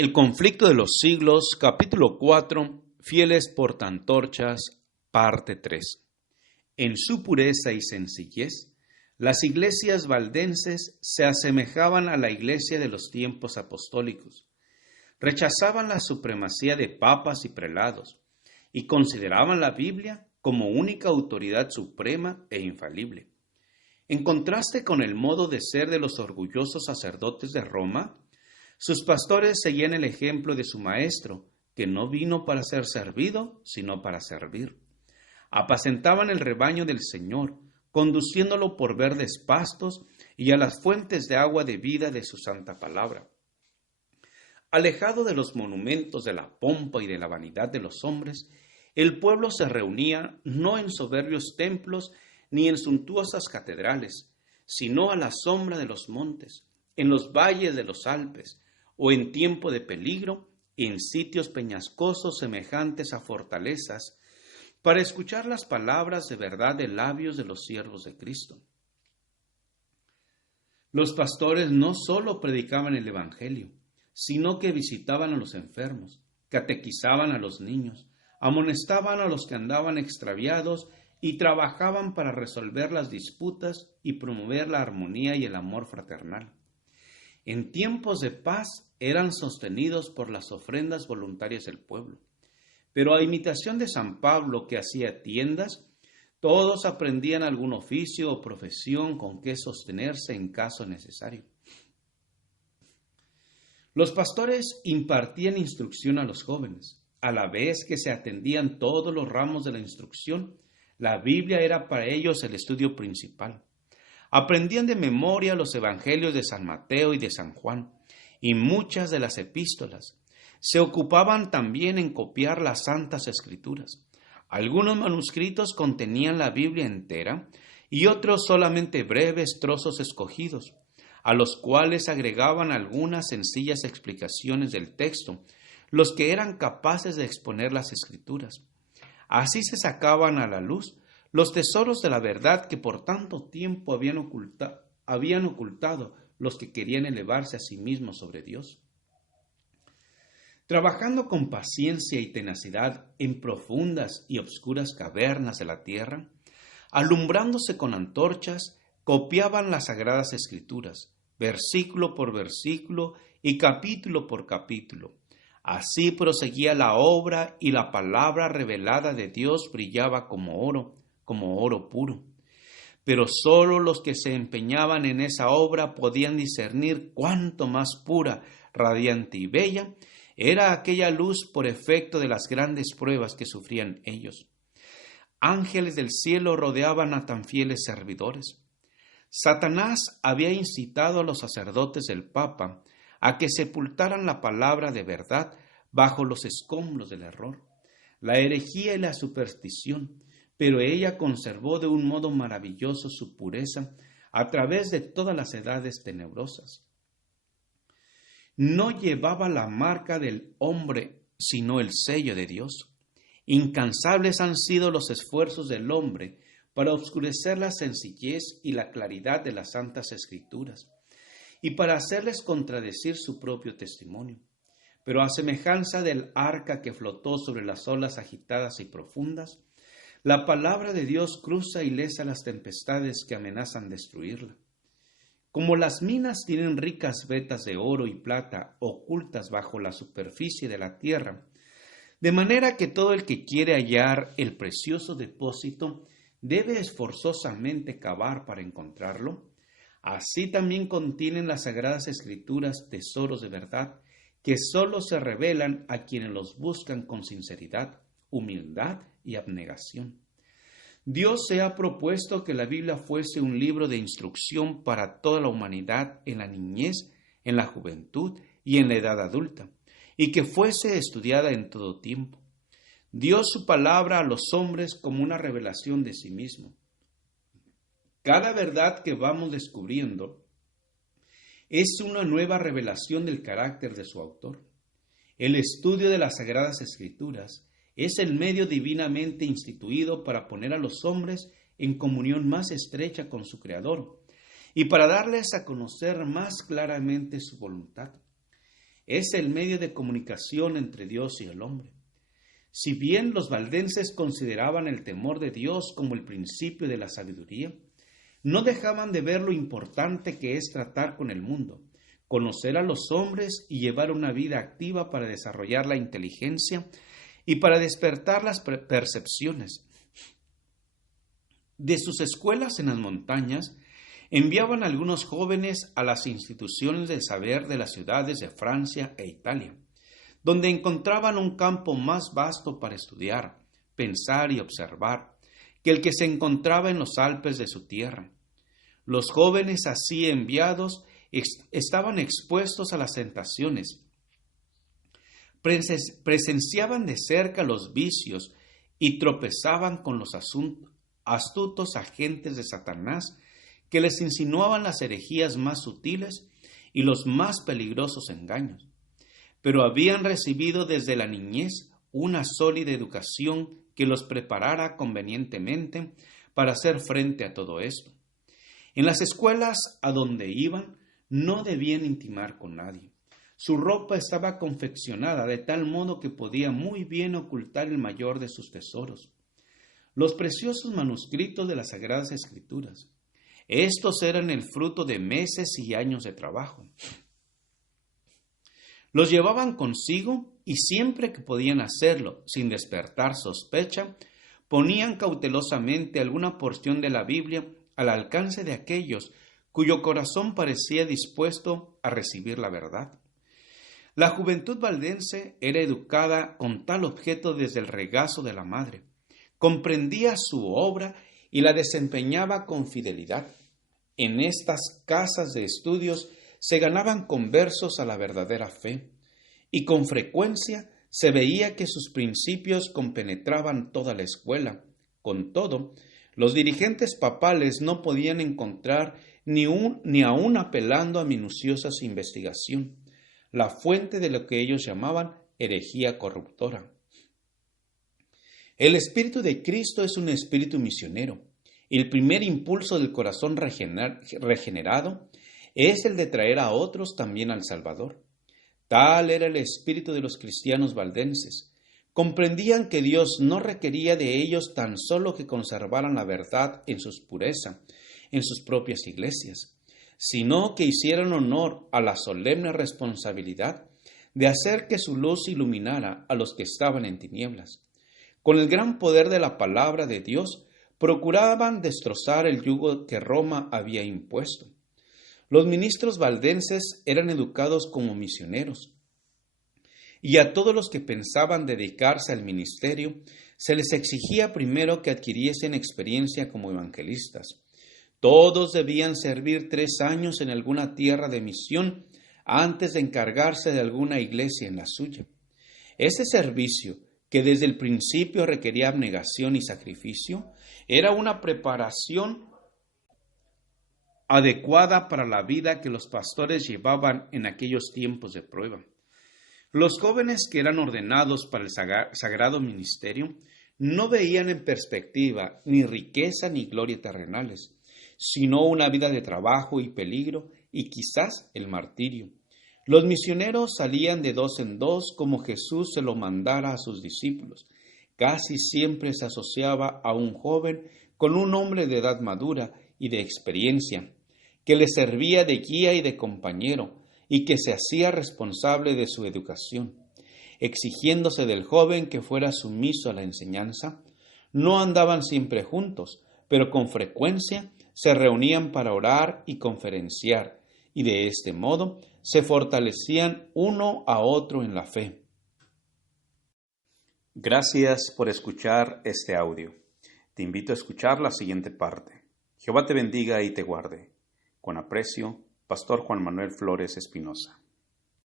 El conflicto de los siglos, capítulo 4, fieles portaantorchas, parte 3. En su pureza y sencillez, las iglesias valdenses se asemejaban a la iglesia de los tiempos apostólicos. Rechazaban la supremacía de papas y prelados y consideraban la Biblia como única autoridad suprema e infalible. En contraste con el modo de ser de los orgullosos sacerdotes de Roma, sus pastores seguían el ejemplo de su maestro, que no vino para ser servido, sino para servir. Apacentaban el rebaño del Señor, conduciéndolo por verdes pastos y a las fuentes de agua de vida de su santa palabra. Alejado de los monumentos de la pompa y de la vanidad de los hombres, el pueblo se reunía no en soberbios templos ni en suntuosas catedrales, sino a la sombra de los montes, en los valles de los Alpes, o en tiempo de peligro, en sitios peñascosos semejantes a fortalezas, para escuchar las palabras de verdad de labios de los siervos de Cristo. Los pastores no solo predicaban el Evangelio, sino que visitaban a los enfermos, catequizaban a los niños, amonestaban a los que andaban extraviados y trabajaban para resolver las disputas y promover la armonía y el amor fraternal. En tiempos de paz eran sostenidos por las ofrendas voluntarias del pueblo. Pero a imitación de San Pablo, que hacía tiendas, todos aprendían algún oficio o profesión con que sostenerse en caso necesario. Los pastores impartían instrucción a los jóvenes. A la vez que se atendían todos los ramos de la instrucción, la Biblia era para ellos el estudio principal. Aprendían de memoria los evangelios de San Mateo y de San Juan, y muchas de las epístolas. Se ocupaban también en copiar las Santas Escrituras. Algunos manuscritos contenían la Biblia entera y otros solamente breves trozos escogidos, a los cuales agregaban algunas sencillas explicaciones del texto, los que eran capaces de exponer las Escrituras. Así se sacaban a la luz los tesoros de la verdad que por tanto tiempo habían ocultado los que querían elevarse a sí mismos sobre Dios. Trabajando con paciencia y tenacidad en profundas y obscuras cavernas de la tierra, alumbrándose con antorchas, copiaban las Sagradas Escrituras, versículo por versículo y capítulo por capítulo. Así proseguía la obra y la palabra revelada de Dios brillaba como oro puro. Pero sólo los que se empeñaban en esa obra podían discernir cuánto más pura, radiante y bella era aquella luz por efecto de las grandes pruebas que sufrían ellos. Ángeles del cielo rodeaban a tan fieles servidores. Satanás había incitado a los sacerdotes del Papa a que sepultaran la palabra de verdad bajo los escombros del error, la herejía y la superstición, pero ella conservó de un modo maravilloso su pureza a través de todas las edades tenebrosas. No llevaba la marca del hombre, sino el sello de Dios. Incansables han sido los esfuerzos del hombre para obscurecer la sencillez y la claridad de las Santas Escrituras, y para hacerles contradecir su propio testimonio. Pero a semejanza del arca que flotó sobre las olas agitadas y profundas, la palabra de Dios cruza y lesa las tempestades que amenazan destruirla. Como las minas tienen ricas vetas de oro y plata ocultas bajo la superficie de la tierra, de manera que todo el que quiere hallar el precioso depósito debe esforzosamente cavar para encontrarlo, así también contienen las Sagradas Escrituras tesoros de verdad que sólo se revelan a quienes los buscan con sinceridad, humildad y abnegación. Dios se ha propuesto que la Biblia fuese un libro de instrucción para toda la humanidad en la niñez, en la juventud y en la edad adulta, y que fuese estudiada en todo tiempo. Dio su palabra a los hombres como una revelación de sí mismo. Cada verdad que vamos descubriendo es una nueva revelación del carácter de su autor. El estudio de las Sagradas Escrituras es el medio divinamente instituido para poner a los hombres en comunión más estrecha con su Creador y para darles a conocer más claramente su voluntad. es el medio de comunicación entre Dios y el hombre. Si bien los valdenses consideraban el temor de Dios como el principio de la sabiduría, no dejaban de ver lo importante que es tratar con el mundo, conocer a los hombres y llevar una vida activa para desarrollar la inteligencia y para despertar las percepciones. De sus escuelas en las montañas, enviaban a algunos jóvenes a las instituciones del saber de las ciudades de Francia e Italia, donde encontraban un campo más vasto para estudiar, pensar y observar que el que se encontraba en los Alpes de su tierra. Los jóvenes así enviados estaban expuestos a las tentaciones, presenciaban de cerca los vicios y tropezaban con los astutos agentes de Satanás que les insinuaban las herejías más sutiles y los más peligrosos engaños. Pero habían recibido desde la niñez una sólida educación que los preparara convenientemente para hacer frente a todo esto. En las escuelas a donde iban no debían intimar con nadie. Su ropa estaba confeccionada de tal modo que podía muy bien ocultar el mayor de sus tesoros, los preciosos manuscritos de las Sagradas Escrituras. Estos eran el fruto de meses y años de trabajo. Los llevaban consigo y siempre que podían hacerlo, sin despertar sospecha, ponían cautelosamente alguna porción de la Biblia al alcance de aquellos cuyo corazón parecía dispuesto a recibir la verdad. La juventud valdense era educada con tal objeto desde el regazo de la madre, comprendía su obra y la desempeñaba con fidelidad. En estas casas de estudios se ganaban conversos a la verdadera fe, y con frecuencia se veía que sus principios compenetraban toda la escuela. Con todo, los dirigentes papales no podían encontrar ni aun apelando a minuciosa investigación, la fuente de lo que ellos llamaban herejía corruptora. El Espíritu de Cristo es un espíritu misionero. El primer impulso del corazón regenerado es el de traer a otros también al Salvador. Tal era el espíritu de los cristianos valdenses. Comprendían que Dios no requería de ellos tan solo que conservaran la verdad en su pureza, en sus propias iglesias, sino que hicieran honor a la solemne responsabilidad de hacer que su luz iluminara a los que estaban en tinieblas. Con el gran poder de la palabra de Dios, procuraban destrozar el yugo que Roma había impuesto. Los ministros valdenses eran educados como misioneros, y a todos los que pensaban dedicarse al ministerio se les exigía primero que adquiriesen experiencia como evangelistas. Todos debían servir 3 años en alguna tierra de misión antes de encargarse de alguna iglesia en la suya. Ese servicio, que desde el principio requería abnegación y sacrificio, era una preparación adecuada para la vida que los pastores llevaban en aquellos tiempos de prueba. Los jóvenes que eran ordenados para el sagrado ministerio no veían en perspectiva ni riqueza ni gloria terrenales, sino una vida de trabajo y peligro y quizás el martirio. Los misioneros salían de 2 en 2 como Jesús se lo mandara a sus discípulos. Casi siempre se asociaba a un joven con un hombre de edad madura y de experiencia, que le servía de guía y de compañero, y que se hacía responsable de su educación, exigiéndose del joven que fuera sumiso a la enseñanza. No andaban siempre juntos, pero con frecuencia se reunían para orar y conferenciar, y de este modo se fortalecían uno a otro en la fe. Gracias por escuchar este audio. Te invito a escuchar la siguiente parte. Jehová te bendiga y te guarde. Con aprecio, Pastor Juan Manuel Flores Espinosa.